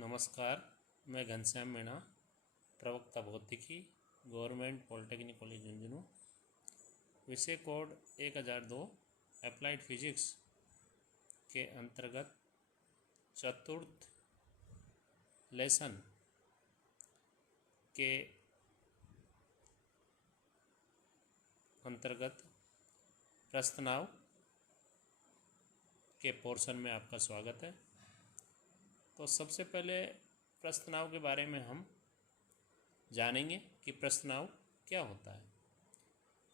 नमस्कार, मैं घनश्याम मीणा, प्रवक्ता भौतिकी, गवर्नमेंट पॉलिटेक्निक कॉलेज झुंझुनू। विषय कोड 1002 अप्लाइड फिजिक्स के अंतर्गत चतुर्थ लेसन के अंतर्गत प्रश्नाव के पोर्शन में आपका स्वागत है। तो सबसे पहले प्रश्नाव के बारे में हम जानेंगे कि प्रश्नाव क्या होता है।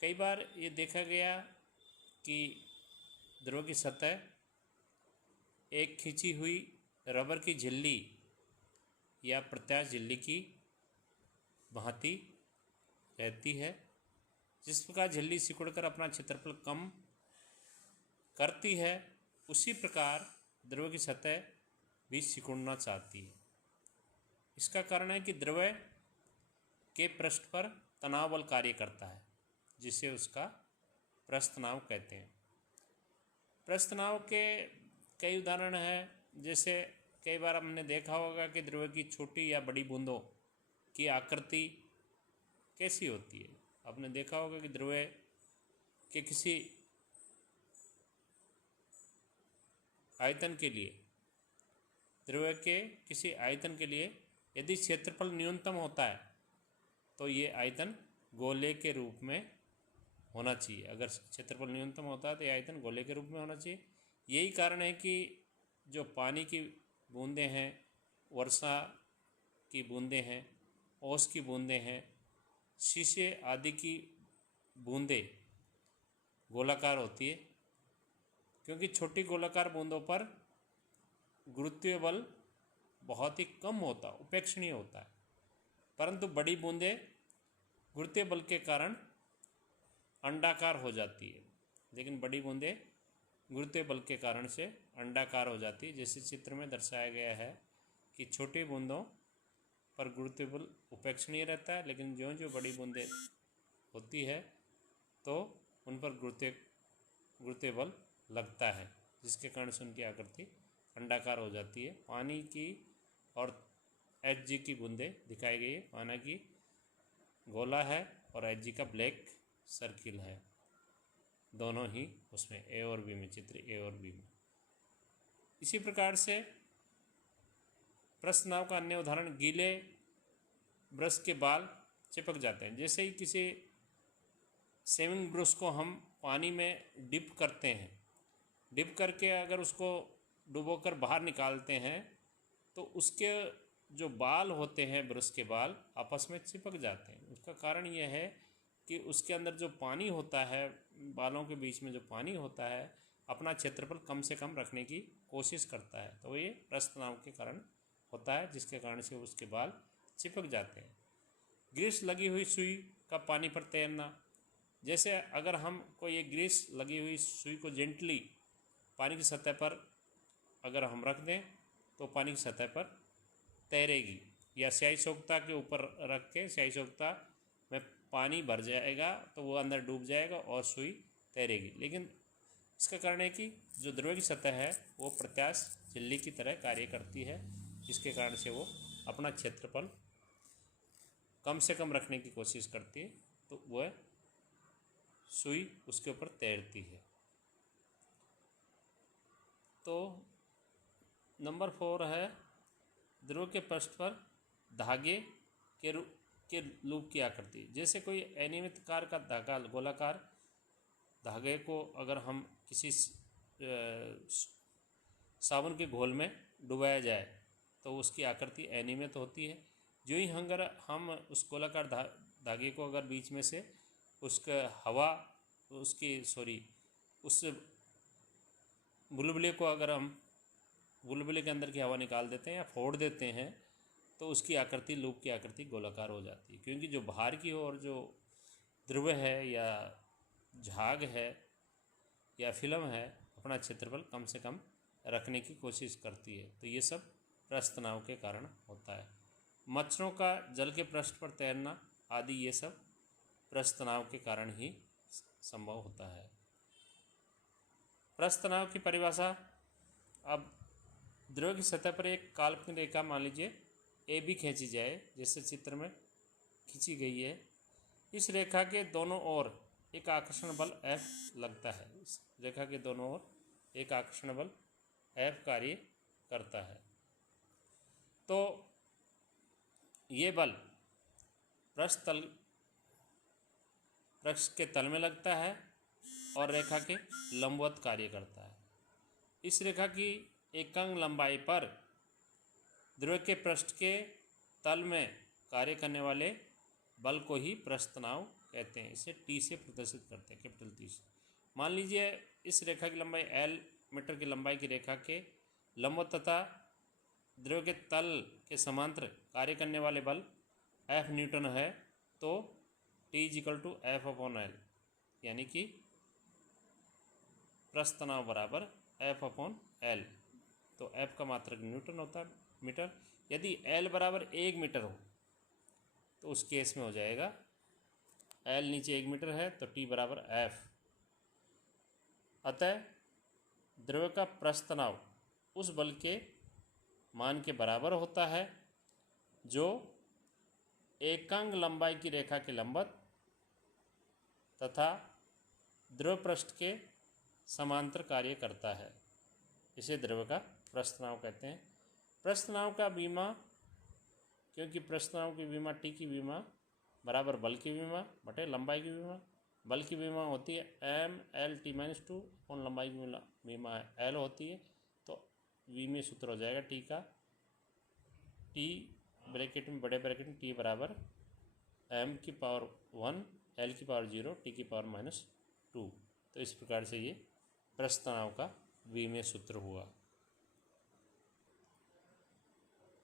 कई बार ये देखा गया कि द्रव की सतह एक खींची हुई रबर की झिल्ली या प्रत्यास्थ झिल्ली की भांति रहती है। जिस प्रकार झिल्ली सिकुड़कर अपना क्षेत्रफल कम करती है, उसी प्रकार द्रव की सतह भी सिकुड़ना चाहती है। इसका कारण है कि द्रव के पृष्ठ पर तनाव बल कार्य करता है, जिसे उसका प्रस्थ-तनाव कहते हैं। प्रस्थ-तनाव के कई उदाहरण हैं। जैसे कई बार हमने देखा होगा कि द्रव की छोटी या बड़ी बूंदों की आकृति कैसी होती है। आपने देखा होगा कि द्रव के किसी आयतन के लिए यदि क्षेत्रफल न्यूनतम होता है तो ये आयतन गोले के रूप में होना चाहिए। अगर क्षेत्रफल न्यूनतम होता है तो ये आयतन गोले के रूप में होना चाहिए। यही कारण है कि जो पानी की बूंदें हैं, वर्षा की बूंदें हैं, ओस की बूंदें हैं, शीशे आदि की बूंदें गोलाकार होती है, क्योंकि छोटी गोलाकार बूंदों पर गुरुत्वीय बल बहुत ही कम होता, उपेक्षणीय होता है। परंतु बड़ी बूंदें गुरुत्वीय बल के कारण अंडाकार हो जाती है। लेकिन बड़ी बूंदें गुरुत्वीय बल के कारण से अंडाकार हो जाती है। जैसे चित्र में दर्शाया गया है कि छोटी बूंदों पर गुरुत्वीय बल उपेक्षणीय रहता है, लेकिन जो बड़ी बूंदें होती है तो उन पर गुरुत्वीय बल लगता है, जिसके कारण से उनकी आकृति अंडाकार हो जाती है। पानी की और Hg की बूंदें दिखाई गई है। पानी की गोला है और Hg का ब्लैक सर्किल है, दोनों ही उसमें ए और बी में, चित्र ए और बी में। इसी प्रकार से प्रस्थ-तनाव का अन्य उदाहरण गीले ब्रश के बाल चिपक जाते हैं। जैसे ही किसी शेविंग ब्रश को हम पानी में डिप करते हैं, डिप करके अगर उसको डुबोकर बाहर निकालते हैं तो उसके जो बाल होते हैं, ब्रश के बाल आपस में चिपक जाते हैं। उसका कारण यह है कि उसके अंदर जो पानी होता है, बालों के बीच में जो पानी होता है, अपना क्षेत्रफल कम से कम रखने की कोशिश करता है। तो ये प्रस्थ-तनाव के कारण होता है, जिसके कारण से उसके बाल चिपक जाते हैं। ग्रीस लगी हुई सुई का पानी पर तैरना। जैसे अगर हम कोई एक ग्रीस लगी हुई सुई को जेंटली पानी की सतह पर अगर हम रख दें तो पानी की सतह पर तैरेगी, या स्याही सोख्ता के ऊपर रख के स्याही सोख्ता में पानी भर जाएगा तो वो अंदर डूब जाएगा और सुई तैरेगी। लेकिन इसका कारण है कि जो द्रव की सतह है वो प्रत्यास्थ झिल्ली की तरह कार्य करती है, जिसके कारण से वो अपना क्षेत्रफल कम से कम रखने की कोशिश करती है, तो वह सुई उसके ऊपर तैरती है। तो नंबर 4 है द्रव के पृष्ठ पर धागे के लूप की आकृति। जैसे कोई अनियमित आकार का धागा, गोलाकार धागे को अगर हम किसी साबुन के घोल में डुबाया जाए तो उसकी आकृति अनियमित होती है। जो ही अगर हम उस गोलाकार धागे को अगर बीच में से उस बुलबुले को अगर हम बुलबुले के अंदर की हवा निकाल देते हैं या फोड़ देते हैं तो उसकी आकृति, लूप की आकृति गोलाकार हो जाती है, क्योंकि जो बाहर की ओर जो द्रव है या झाग है या फिल्म है, अपना क्षेत्रफल कम से कम रखने की कोशिश करती है। तो ये सब प्रस्थ-तनाव के कारण होता है। मच्छरों का जल के पृष्ठ पर तैरना आदि, ये सब प्रस्थ-तनाव के कारण ही संभव होता है। प्रस्थ-तनाव की परिभाषा अब द्रव की सतह पर एक काल्पनिक रेखा मान लीजिए ए बी खींची जाए, जैसे चित्र में खींची गई है। इस रेखा के दोनों ओर एक आकर्षण बल F लगता है। इस रेखा के दोनों ओर एक आकर्षण बल F कार्य करता है। तो ये बल पृष्ठ के तल में लगता है और रेखा के लंबवत कार्य करता है। इस रेखा की एकांक लंबाई पर द्रव के पृष्ठ के तल में कार्य करने वाले बल को ही पृष्ठ तनाव कहते हैं। इसे T से प्रदर्शित करते हैं, कैपिटल T से। मान लीजिए इस रेखा की लंबाई L मीटर की लंबाई की रेखा के लंबवत तथा द्रव के तल के समांतर कार्य करने वाले बल F न्यूटन है, तो T = F/L, यानी कि पृष्ठ तनाव बराबर F/L। तो F का मात्रक न्यूटन होता है मीटर। यदि L बराबर 1 मीटर हो तो उस केस में हो जाएगा L नीचे 1 मीटर है तो T बराबर F। अतः द्रव का पृष्ठ तनाव उस बल के मान के बराबर होता है जो एकांक लंबाई की रेखा के लंबवत तथा द्रव पृष्ठ के समांतर कार्य करता है। इसे द्रव का पृष्ठ तनाव कहते हैं। पृष्ठ तनाव का विमा, क्योंकि पृष्ठ तनाव की विमा T की विमा बराबर बल की विमा बटे लंबाई की विमा। बल की विमा होती है mL/T-2 और लंबाई की विमा L होती है। तो विमीय सूत्र हो जाएगा T का, T ब्रैकेट में बड़े ब्रैकेट में T बराबर m⁻1 L⁻0 T⁻⁻2। तो इस प्रकार से ये पृष्ठ तनाव का विमीय सूत्र हुआ।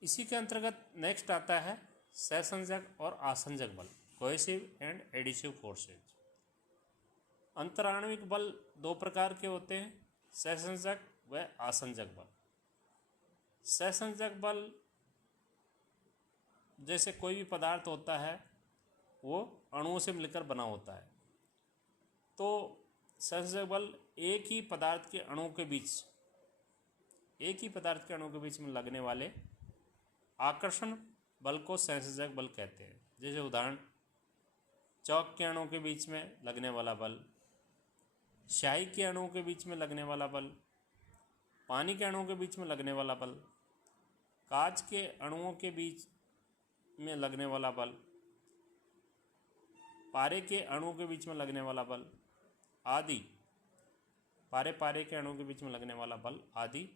इसी के अंतर्गत नेक्स्ट आता है सहसंजक और आसंजक बल, कोहेसिव एंड एडिसिव फोर्सेज। अंतराण्विक बल दो प्रकार के होते हैं, सहसंजक व आसंजक बल। सहसंजक बल जैसे कोई भी पदार्थ होता है वो अणुओं से मिलकर बना होता है, तो सहसंजक बल एक ही पदार्थ के अणुओं के बीच में लगने वाले आकर्षण बल को सहसंजक बल कहते हैं। जैसे उदाहरण, चौक के अणुओं के बीच में लगने वाला बल, स्याही के अणुओं के बीच में लगने वाला बल, पानी के अणुओं के बीच में लगने वाला बल, कांच के अणुओं के बीच में लगने वाला बल, पारे के अणुओं के बीच में लगने वाला बल आदि, पारे के अणुओं के बीच में लगने वाला बल आदि,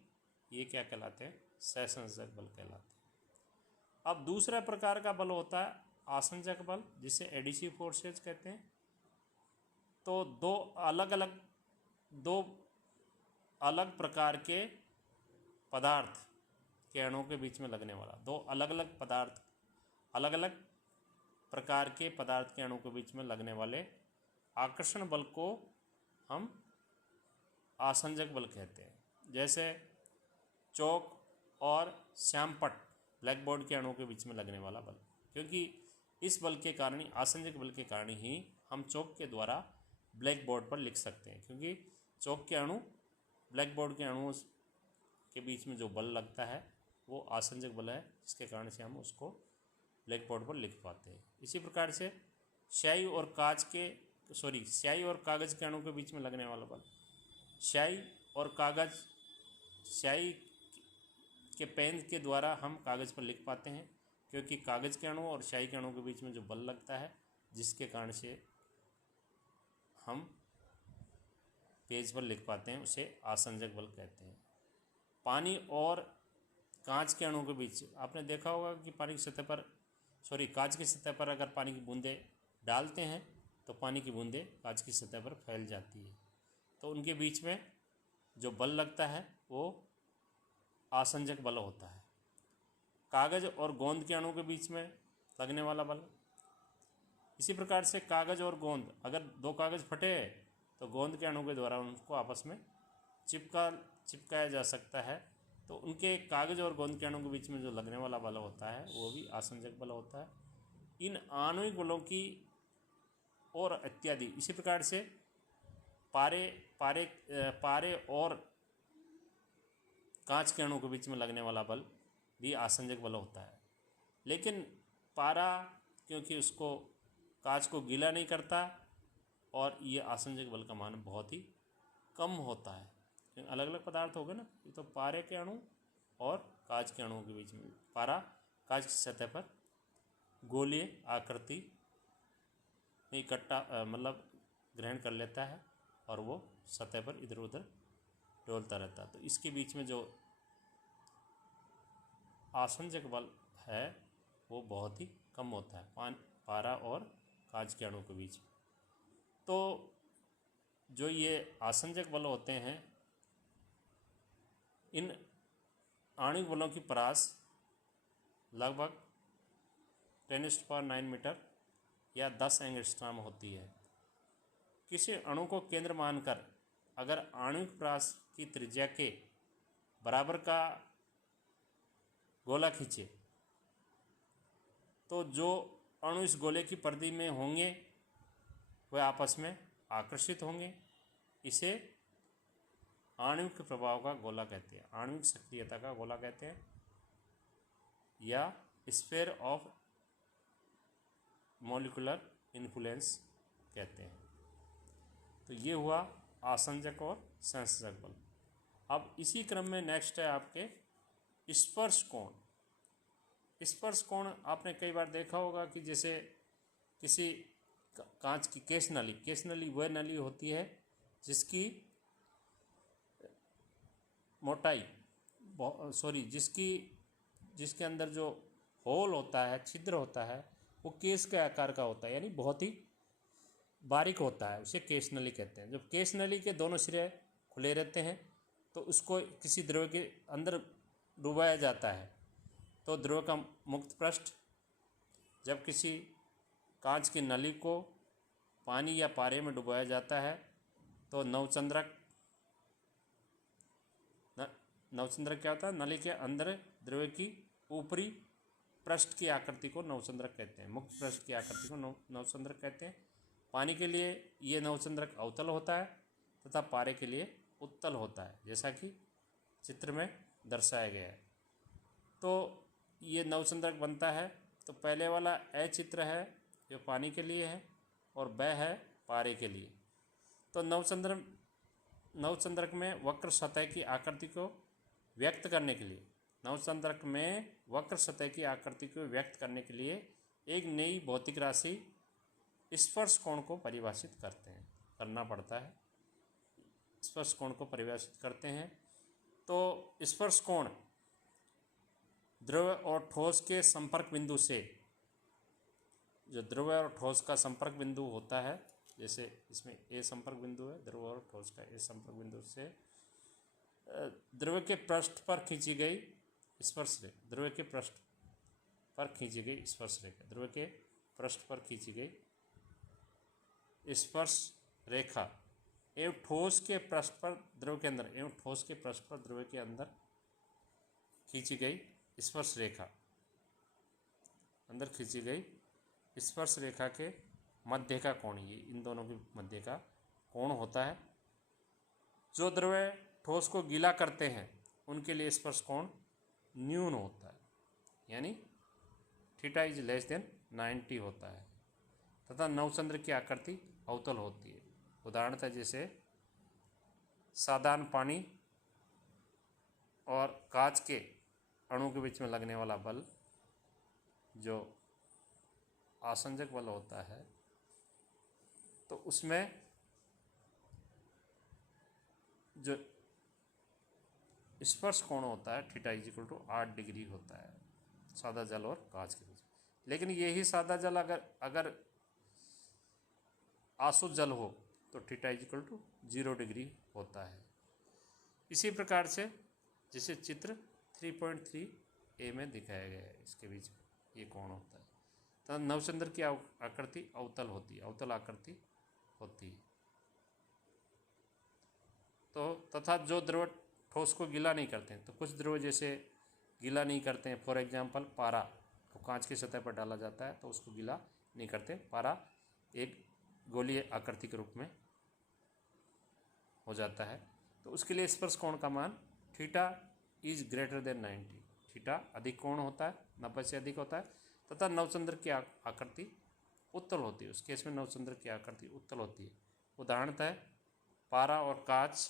ये क्या कहलाते हैं? सहसंजक बल कहलाते हैं। अब दूसरा प्रकार का बल होता है आसंजक बल, जिसे एडिसिव फोर्सेज कहते हैं। तो दो अलग प्रकार के पदार्थ के अणुओं के बीच में लगने वाला, दो अलग अलग प्रकार के पदार्थ के अणु के बीच में लगने वाले आकर्षण बल को हम आसंजक बल कहते हैं। जैसे चौक और श्यामपट्ट, ब्लैक बोर्ड के अणुओं के बीच में लगने वाला बल, क्योंकि इस बल के कारण ही, आसंजक बल के कारण ही हम चौक के द्वारा ब्लैक बोर्ड पर लिख सकते हैं, क्योंकि चौक के अणु ब्लैक बोर्ड के अणुओं के बीच में जो बल लगता है वो आसंजक बल है, जिसके कारण से हम उसको ब्लैक बोर्ड पर लिख पाते हैं। इसी प्रकार से स्याही और कागज़ के अणु के बीच में लगने वाला बल, स्याही के पेन के द्वारा हम कागज़ पर लिख पाते हैं, क्योंकि कागज़ के अणु और स्याही के अणु के बीच में जो बल लगता है जिसके कारण से हम पेज पर लिख पाते हैं, उसे आसंजक बल कहते हैं। पानी और कांच के अणुओं के बीच, आपने देखा होगा कि कांच की सतह पर अगर पानी की बूंदें डालते हैं तो पानी की बूंदें कांच की सतह पर फैल जाती है, तो उनके बीच में जो बल लगता है वो आसंजक बल होता है। कागज़ और गोंद के अणुओं के बीच में लगने वाला बल, इसी प्रकार से कागज़ और गोंद, अगर दो कागज़ फटे तो गोंद के अणु के द्वारा उनको आपस में चिपकाया जा सकता है, तो उनके कागज़ और गोंद के अणु के बीच में जो लगने वाला बल होता है वो भी आसंजक बल होता है। इन आणविक बलों की और इत्यादि, इसी प्रकार से पारे और कांच के अणु के बीच में लगने वाला बल भी आसंजक बल होता है। लेकिन पारा क्योंकि उसको कांच को गीला नहीं करता और ये आसंजक बल का मान बहुत ही कम होता है, क्योंकि अलग अलग पदार्थ हो गए ना, ये तो पारे के अणु और कांच के अणुओं के बीच में। पारा कांच की सतह पर गोलीय आकृति में इकट्ठा मतलब ग्रहण कर लेता है और वो सतह पर इधर उधर डोलता रहता है। तो इसके बीच में जो आसंजक बल है वो बहुत ही कम होता है पारा और कांच के अणु के बीच। तो जो ये आसंजक बल होते हैं, इन आणविक बलों की परास लगभग 10⁹ मीटर या 10 एंगस्ट्रॉम होती है। किसी अणु को केंद्र मानकर अगर आणविक परास की त्रिज्या के बराबर का गोला खींचे तो जो अणु इस गोले की परिधि में होंगे वे आपस में आकर्षित होंगे। इसे आणविक प्रभाव का गोला कहते हैं, आणविक सक्रियता का गोला कहते हैं, या स्फीयर ऑफ मॉलिक्यूलर इन्फ्लुएंस कहते हैं। तो ये हुआ आसंजक और संसर्जक बल। अब इसी क्रम में नेक्स्ट है आपके स्पर्श कोण। स्पर्श कोण आपने कई बार देखा होगा कि जैसे किसी कांच की केश नली वह नली होती है जिसकी मोटाई जिसके अंदर जो होल होता है, छिद्र होता है, वो केश के आकार का होता है, यानी बहुत ही बारीक होता है, उसे केश नली कहते हैं। जब केश नली के दोनों सिरे खुले रहते हैं तो उसको किसी द्रव के अंदर डुबाया जाता है, तो द्रव का मुक्त पृष्ठ जब किसी कांच की नली को पानी या पारे में डुबाया जाता है तो नवचंद्रक क्या होता है, नली के अंदर द्रव की ऊपरी पृष्ठ की आकृति को नवचंद्रक कहते हैं, मुक्त पृष्ठ की आकृति को नवचंद्रक कहते हैं। पानी के लिए ये नवचंद्रक अवतल होता है तथा पारे के लिए उत्तल होता है, जैसा कि चित्र में दर्शाया गया है। तो ये नवचंद्रक बनता है। तो पहले वाला ए चित्र है जो पानी के लिए है और ब है पारे के लिए। तो नवचंद्रक में वक्र सतह की आकृति को व्यक्त करने के लिए एक नई भौतिक राशि स्पर्श कोण को परिभाषित करना पड़ता है। स्पर्श कोण को परिभाषित करते हैं। तो स्पर्श कोण द्रव और ठोस के संपर्क बिंदु से, जो द्रव और ठोस का संपर्क बिंदु होता है, जैसे इसमें ए संपर्क बिंदु है, द्रव और ठोस का ए संपर्क बिंदु से द्रव के पृष्ठ पर खींची गई स्पर्श रेखा, द्रव के पृष्ठ पर खींची गई स्पर्श रेखा एवं ठोस के पृष्ठ पर द्रव के अंदर खींची गई स्पर्श रेखा के मध्य का कोण, ये इन दोनों के मध्य का कोण होता है। जो द्रव ठोस को गीला करते हैं उनके लिए स्पर्श कोण न्यून होता है, यानी थीटा इज लेस देन 90 होता है, तथा नवचंद्र की आकृति अवतल होती है। उदाहरणतः जैसे साधारण पानी और कांच के अणु के बीच में लगने वाला बल जो आसंजक बल होता है, तो उसमें जो स्पर्श कोण होता है theta is equal to 8 degree होता है सादा जल और कांच के बीच। लेकिन यही सादा जल अगर आसुत जल हो तो theta is equal to 0 degree होता है। इसी प्रकार से जिसे चित्र 3.3a में दिखाया गया है, इसके बीच में ये कोण होता है। तो नवचंद्र की आकृति अवतल आकृति होती है। तो तथा जो द्रव ठोस को गीला नहीं करते हैं, तो कुछ द्रव जैसे गीला नहीं करते हैं, फॉर एग्जांपल पारा को कांच की सतह पर डाला जाता है तो उसको गीला नहीं करते। पारा एक गोलीय आकृति के रूप में हो जाता है, तो उसके लिए स्पर्श कोण का मान theta is greater than 90, theta अधिक कोण होता है, 90 से अधिक होता है, तथा नवचंद्र की आकृति उत्तल होती है। उस केस में नवचंद्र की आकृति उत्तल होती है। उदाहरणतः पारा और कांच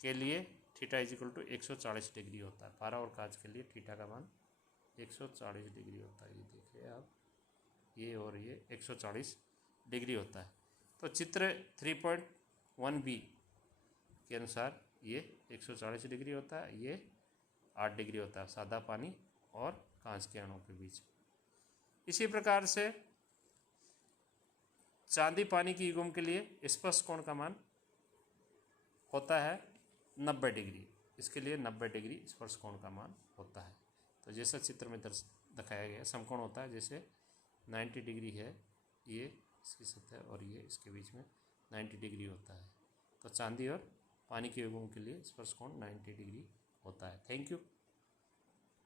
के लिए theta is equal to 140 degree होता है। पारा और कांच के लिए थीटा का मान 140 डिग्री होता है। ये देखिए आप, ये और ये 140 डिग्री होता है। तो चित्र 3.1b के अनुसार ये 140 डिग्री होता है, ये 8 डिग्री होता है सादा पानी और कांच के अणुओं के बीच। इसी प्रकार से चांदी पानी की युग्म के लिए स्पर्श कोण का मान होता है 90 डिग्री। इसके लिए 90 डिग्री स्पर्श कोण का मान होता है। तो जैसा चित्र में दिखाया गया समकोण होता है, जैसे 90 डिग्री है ये इसकी सतह और ये इसके बीच में 90 डिग्री होता है। तो चांदी और पानी के युग्म के लिए स्पर्श कोण 90 डिग्री होता है। Thank you.